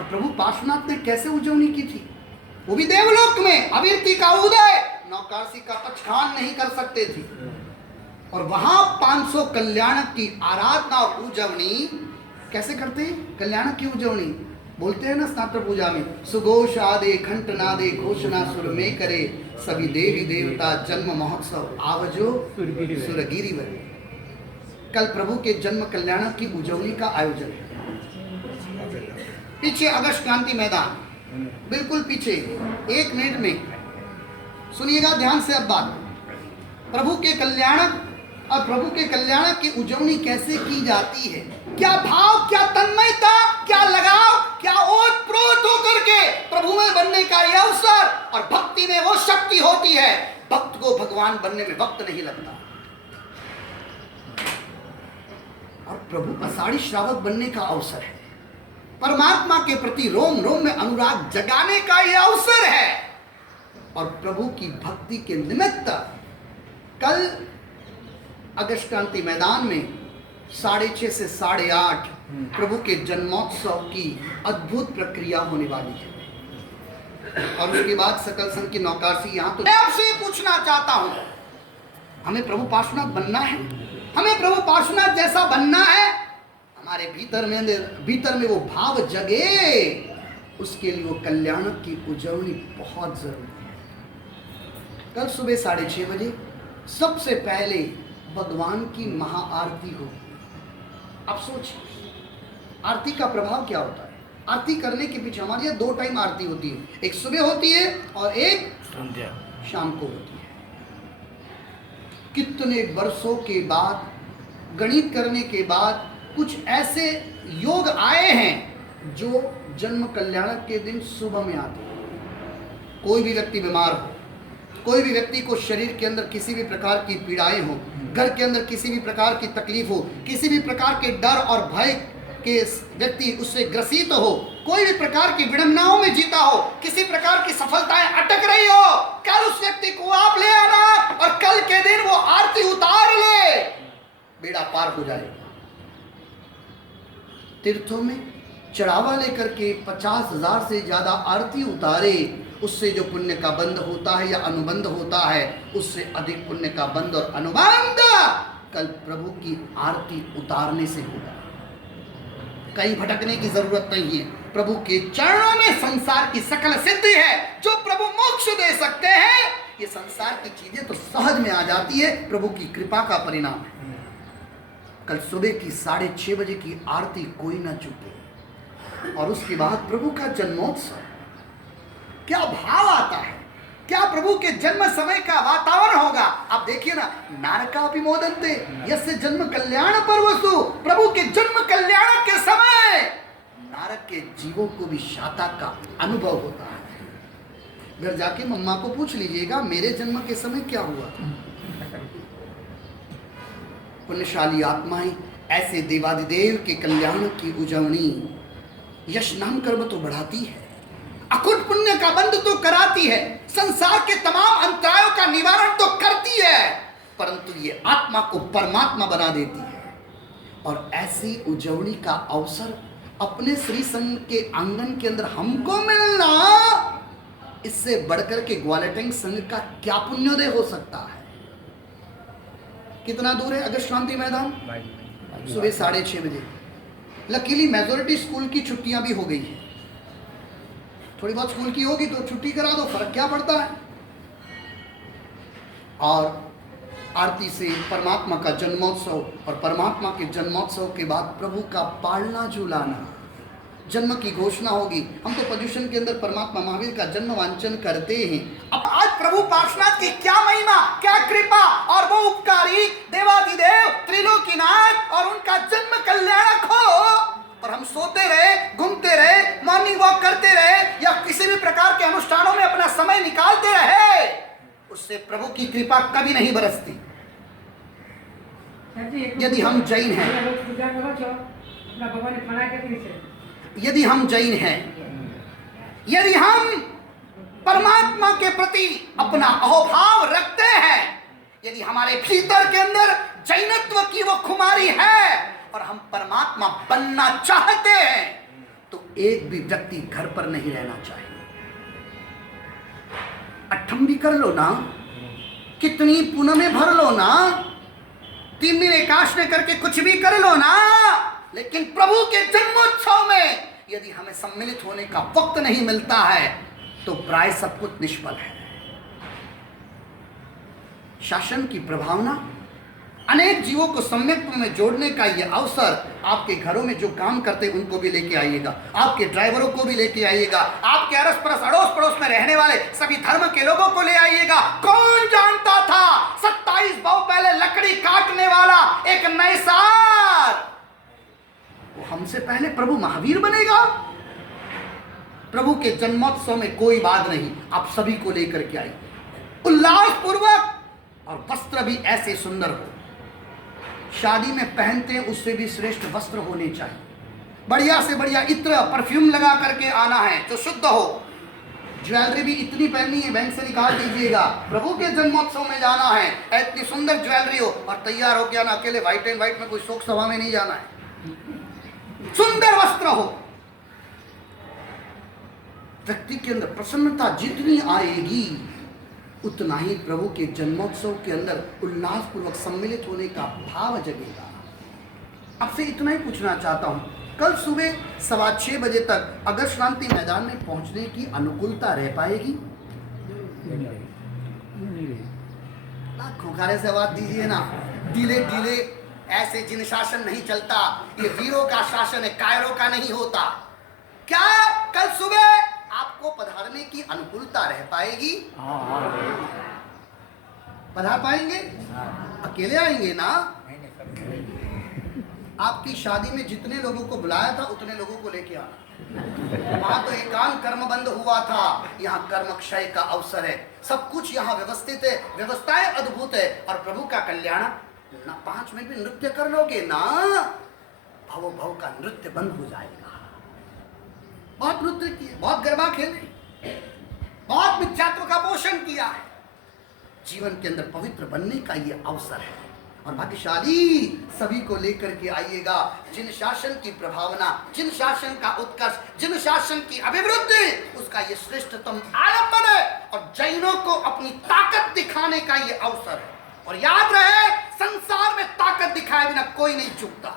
और प्रभु पार्श्वनाथ ने कैसे उजवनी की थी, वो भी देवलोक में। अविरति का उदय नौकारसी का पक्षखान नहीं कर सकते थे। और वहां 500 कल्याणक की आराधना और उजवनी कैसे करते हैं? कल्याणक की उजवनी बोलते हैं ना स्नात्र पूजा में, सुघोष आदे घंट नादे घोषणा सुर में करे, सभी देवी देवता जन्म महोत्सव आवजो सुरगिरी बने। कल प्रभु के जन्म कल्याणक की उजवनी का आयोजन है। पीछे अगस्त क्रांति मैदान, बिल्कुल पीछे, 1 मिनट में सुनिएगा ध्यान से अब बात। प्रभु के कल्याणक और प्रभु के कल्याणक की उजवनी कैसे की जाती है, क्या भाव, क्या तन्मयता, क्या लगाव, क्या ओतप्रोत होकर के प्रभु में बनने का यह अवसर। और भक्ति में वो शक्ति होती है, भक्त को भगवान बनने में वक्त नहीं लगता। और प्रभु आषाढ़ी श्रावक बनने का अवसर है, परमात्मा के प्रति रोम रोम में अनुराग जगाने का यह अवसर है। और प्रभु की भक्ति के निमित्त कल अगस्त क्रांति मैदान में 6:30 से 8:30 प्रभु के जन्मोत्सव की अद्भुत प्रक्रिया होने वाली है। और उसके बाद सकल संघ की नौकारसी यहाँ। तो मैं आपसे पूछना चाहता हूं, हमें प्रभु पार्श्वनाथ बनना है, हमें प्रभु पार्श्वनाथ जैसा बनना है। हमारे भीतर में वो भाव जगे, उसके लिए वो कल्याणक की उजवनी बहुत जरूरी है। कल सुबह 6:30 बजे सबसे पहले भगवान की महाआरती हो। अब सोचिए आरती का प्रभाव क्या होता है। आरती करने के पीछे हमारे यहाँ 2 टाइम आरती होती है, एक सुबह होती है और एक शाम को होती है। कितने वर्षों के बाद, गणित करने के बाद कुछ ऐसे योग आए हैं जो जन्म कल्याणक के दिन सुबह में आते हैं। कोई भी व्यक्ति बीमार हो, कोई भी व्यक्ति को शरीर के अंदर किसी भी प्रकार की पीड़ाएं हो, घर के अंदर किसी भी प्रकार की तकलीफ हो, किसी भी प्रकार के डर और भय के व्यक्ति उससे ग्रसित हो, कोई भी प्रकार की विडंबनाओं में जीता हो, किसी प्रकार की सफलताएं अटक रही हो, कल उस व्यक्ति को आप ले आना और कल के दिन वो आरती उतार ले, बेड़ा पार हो जाएगा। तीर्थों में चढ़ावा लेकर के 50,000 से ज्यादा आरती उतारे, उससे जो पुण्य का बंध होता है या अनुबंध होता है, उससे अधिक पुण्य का बंध और अनुबंध कल प्रभु की आरती उतारने से होगा। कहीं भटकने की जरूरत नहीं है। प्रभु के चरणों में संसार की सकल सिद्धि है। जो प्रभु मोक्ष दे सकते हैं, ये संसार की चीजें तो सहज में आ जाती है, प्रभु की कृपा का परिणाम है। कल सुबह की 6:30 बजे की आरती कोई ना चूके। और उसके बाद प्रभु का जन्मोत्सव, क्या भाव आता है, क्या प्रभु के जन्म समय का वातावरण होगा। आप देखिए ना, नारकापि मोदन्ते यस्य जन्म कल्याण पर्वसु, प्रभु के जन्म कल्याण के समय नारक के जीवों को भी शाता का अनुभव होता है। घर जाके मम्मा को पूछ लीजिएगा मेरे जन्म के समय क्या हुआ। पुण्यशाली आत्माएं ऐसे देवादिदेव के कल्याण की उजवनी यश नाम कर्म तो बढ़ाती है, अकुट पुण्य का बंध तो कराती है, संसार के तमाम अंतरायों का निवारण तो करती है, परंतु ये आत्मा को परमात्मा बना देती है। और ऐसी उजवनी का अवसर अपने श्री संघ के आंगन के अंदर हमको मिलना, इससे बढ़कर के ग्वालियटिंग संघ का क्या पुण्योदय हो सकता है। कितना दूर है अगस्त क्रांति मैदान? सुबह 6:30 बजे। लकीली मेजोरिटी स्कूल की छुट्टियां भी हो गई है। थोड़ी बहुत स्कूल की होगी तो छुट्टी करा दो, फर्क क्या पड़ता है। और आरती से परमात्मा का जन्मोत्सव, और परमात्मा के जन्मोत्सव के बाद प्रभु का पालना झूलाना, जन्म की घोषणा होगी। हम तो पद्युषण के अंदर परमात्मा महावीर का जन्म वांचन करते हैं। अब आज प्रभु पार्श्वनाथ की क्या महिमा, क्या कृपा, और वो उपकारी देवादिदेव त्रिलोकीनाथ और उनका जन्म कल्याणक हो, और हम सोते रहे, घूमते रहे, मॉर्निंग वॉक करते रहे, या किसी भी प्रकार के अनुष्ठानों में अपना समय निकालते रहे, उससे प्रभु की कृपा कभी नहीं बरसती। यदि हम जैन हैं, यदि हम जैन हैं, यदि हम परमात्मा के प्रति अपना अहोभाव रखते हैं, यदि हमारे भीतर के अंदर जैनत्व की वो खुमारी है और हम परमात्मा बनना चाहते हैं, तो एक भी व्यक्ति घर पर नहीं रहना चाहिए। अठंबी कर लो ना, कितनी पूनमें भर लो ना, 3 दिन एकादशी करके कुछ भी कर लो ना, लेकिन प्रभु के जन्मोत्सव में यदि हमें सम्मिलित होने का वक्त नहीं मिलता है तो प्राय सब कुछ निष्फल है। शासन की प्रभावना, अनेक जीवों को सम्यक में जोड़ने का यह अवसर, आपके घरों में जो काम करते हैं उनको भी लेके आइएगा, आपके ड्राइवरों को भी लेके आइएगा, आपके अड़ोस पड़ोस में रहने वाले सभी धर्म के लोगों को ले आइएगा। कौन जानता था 27 बहु पहले लकड़ी काटने वाला एक नैसार, वो हमसे पहले प्रभु महावीर बनेगा। प्रभु के जन्मोत्सव में कोई बात नहीं, आप सभी को लेकर के आइए उल्लास पूर्वक, और वस्त्र भी ऐसे सुंदर हो, शादी में पहनते हैं उससे भी श्रेष्ठ वस्त्र होने चाहिए। बढ़िया से बढ़िया इत्र परफ्यूम लगा करके आना है जो शुद्ध हो। ज्वेलरी भी इतनी पहननी है, बैंक से निकाल दीजिएगा। प्रभु के जन्मोत्सव में जाना है, इतनी सुंदर ज्वेलरी हो, और तैयार हो क्या ना, अकेले व्हाइट एंड व्हाइट में कोई शोक सभा में नहीं जाना है। सुंदर वस्त्र हो। व्यक्ति के अंदर प्रसन्नता जितनी आएगी उतना ही प्रभु के जन्मोत्सव के अंदर उल्लास पूर्वक सम्मिलित होने का भाव जगेगा। आपसे इतना ही पूछना चाहता हूं, कल सुबह 6:15 बजे तक अगर शांति मैदान में पहुंचने की अनुकूलता रह पाएगी? खोखारे से आवाज दीजिए ना। ढीले ऐसे जिन शासन नहीं चलता, ये वीरों का शासन है, कायरों का नहीं होता। क्या कल सुबह आपको पधारने की अनुकूलता रह पाएगी? पधार पाएंगे? अकेले आएंगे ना? आपकी शादी में जितने लोगों को बुलाया था उतने लोगों को लेके आना। वहां तो एकांत कर्म बंद हुआ था, यहाँ कर्म क्षय का अवसर है। सब कुछ यहाँ व्यवस्थित है, व्यवस्थाएं अद्भुत है, और प्रभु का कल्याण ना 5 मिनट में नृत्य कर लोगे ना, भव का नृत्य बंद हो जाएगा। बहुत नृत्य किए, बहुत गरबा खेले, बहुत मिथ्यात्व का पोषण किया है। जीवन के अंदर पवित्र बनने का ये अवसर है, और भाग्यशाली सभी को लेकर के आइएगा। जिन शासन की प्रभावना, जिन शासन का उत्कर्ष, जिन शासन की अभिवृद्धि, उसका ये श्रेष्ठतम आलंबन है, और जैनों को अपनी ताकत दिखाने का ये अवसर है। और याद रहे, संसार में ताकत दिखाए बिना कोई नहीं झुकता।